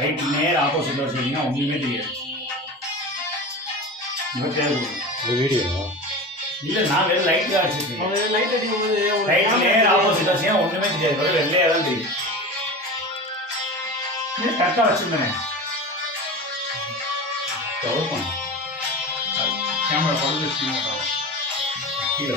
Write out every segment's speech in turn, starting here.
Right நேர் ஆப்போசிட்டில் வச்சிங்கன்னா ஒன்றுமே தெரியாது. இவர் இந்த வீடியோ இல்லை நான் வெறும் லைட் அடிச்சிருக்கேன் லைட் அடிக்கும் போது ரைட் நேர் தெரியாது. ஆப்போசிட் வச்சிங்கன்னா ஒன்றுமே தெரியாது. வெறும் வெள்ளையாக தான் தெரியும். இது கரெக்டாக வச்சுருந்தேன். கேமரா படுத்து வச்சுருக்கீங்க கீழே.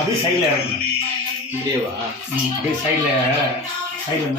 அப்படியே சைடில் இறங்கணும் இப்படியேவா அப்படியே சைடில் சைடில்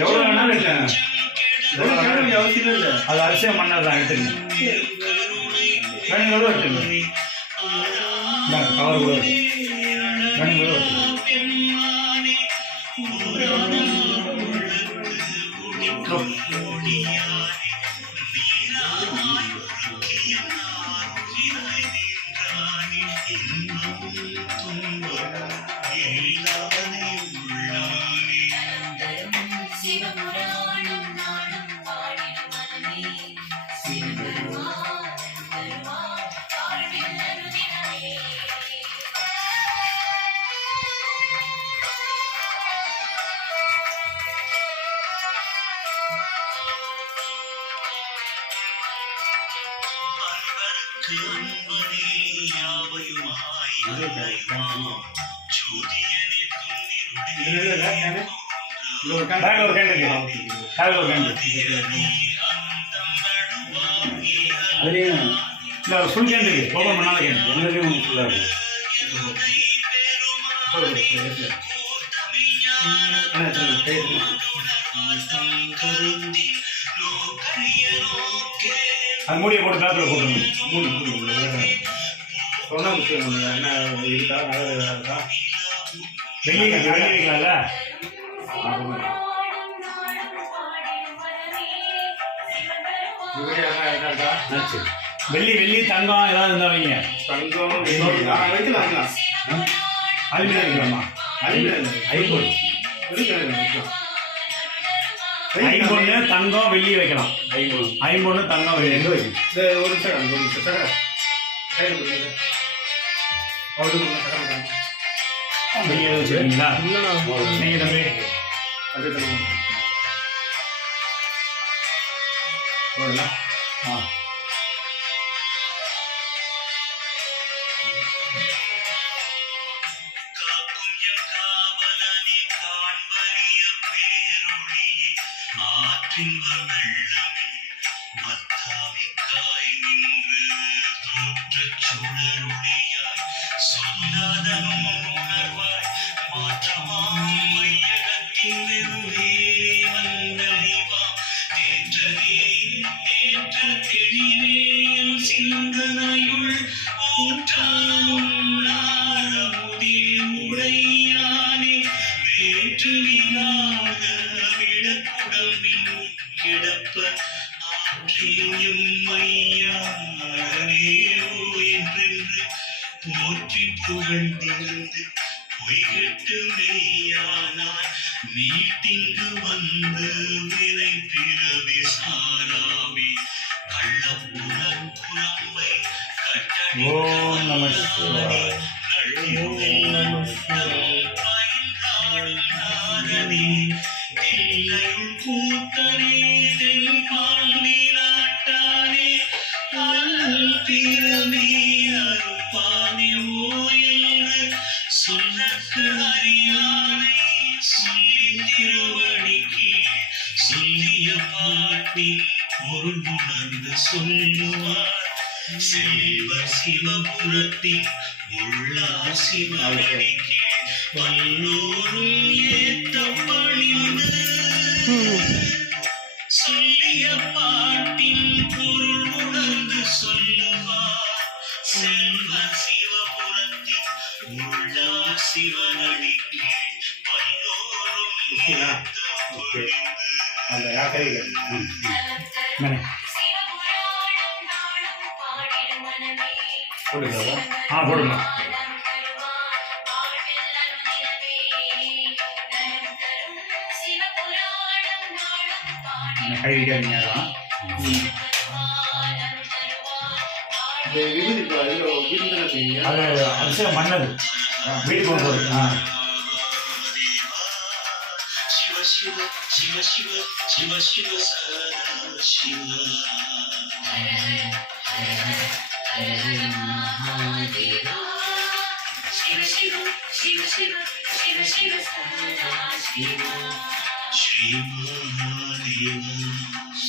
எவ்வளோ வேணாலும் அவசியம் இல்லை அது எடுத்துங்க கவர் கூட கூட துன்பம் சிவபுராணம் ஒரு கேண்டு இருக்கு பேக்ல ஒரு கேண்டு அதுலேயும் இல்லை ஃபுல் கேண்டு இருக்கு ஓப்பன் பண்ணாத கேண்டு எல்லாத்தையும் ஃபுல்லாக அது மூடியை போட்டு பேக்கில் போட்டுருங்க. சொன்னா விஷயம் என்ன இருக்கா நகை இருக்கா இருக்கா? ஆச்சு வெள்ளி வெள்ளி தங்கம் ஏதாவது இருந்தா வைங்க. தங்கம் வைக்கலாம் வைக்கலாம். அலுமினியம் வைக்கலாமா அலுமினியம் ஐபோன். வைக்கலாம் ஐம்பொண்ணு தங்கம் வெள்ளி வைக்கலாம். ஐம்பொண்ணு தங்கம் வெள்ளி. ஒரு செகண்ட் ஒரு நிமிஷம் செகண்ட் எதுவும் வச்சுருக்கீங்களா நீங்க தம்பி அப்படியே ஆ மத்தாவிக்காய் நின்று தோற்றச் சுடரொளியாய் சொல்லாதனும் உணர்வாய் மாற்றமாம் மையகத்தின் வெறுவே வந்தறிவாம் ஏற்றதே தெளிவே சிந்தனையுள் ஊற்றாலும் நாரமுதே உடையானே. வேற்று நீராக விடக்குடம்பின் கிடப்ப ஆற்றியும் மையாரேயோ ஓம் நம சிவாய சொல்லக்கு அறியானை சொல்லி திருவடிக்கு சொல்லிய பாட்டி பொருள் உணர்ந்து சொல்லுவார் சிவபுரத்தின் உள்ளா சிவனடிக்கு பல்லோரும் ஏத்த பணிந்து சொல்லிய பாட்டின் பொருள் உணர்ந்து சொல்லுவார். செல்வ சிவபுரத்தின் உள்ளா சிவனடிக்கு பல்லோரும் ஏத்த பணிந்து அந்த யாக்கை போடுங்களா ஆ போடுங்க. கை செய்யுங்க அது அபிஷேகம் பண்ணது வீட்டுக்கு கொண்டு போகுது ஆ சிவ சிவ சிவ சிவ சிவ சிவ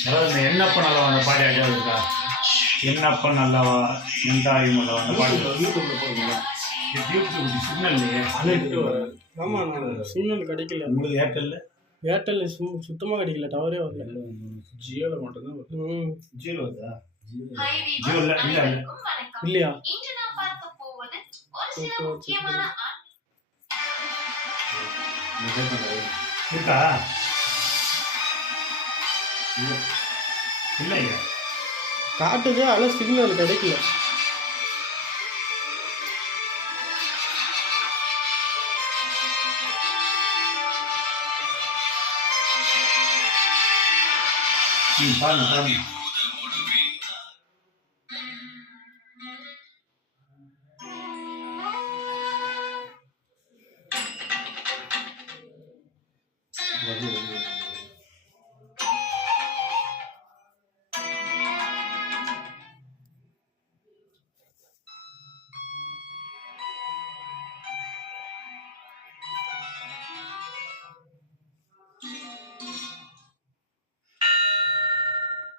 அதாவது என்னப்ப நல்லவா அந்த பாட்டு யாருக்காவது இருக்கா? என்னப்ப நல்லவா? எந்தாயும் நல்லவா அந்த பாட்டு? யூடியூப்ல போடுங்க. யூடியூப் சிக்னல் இல்லையே. ஆமாம் சிக்னல் கிடைக்கல. உங்களுக்கு ஏர்டெல்ல ஏர்டெல் சு- சுத்தமா கிடைக்கல டவரே வரல. ஜியோவில் மட்டும்தான் ம். ஜியோவில் வருதா? இல்லையா? இன்று நாம் பார்க்க போவது ஒரு சில. முக்கியமான இருக்கா இல்லைங்க காட்டுது ஆனால் சிக்னல் கிடைக்கல. பாருங்க.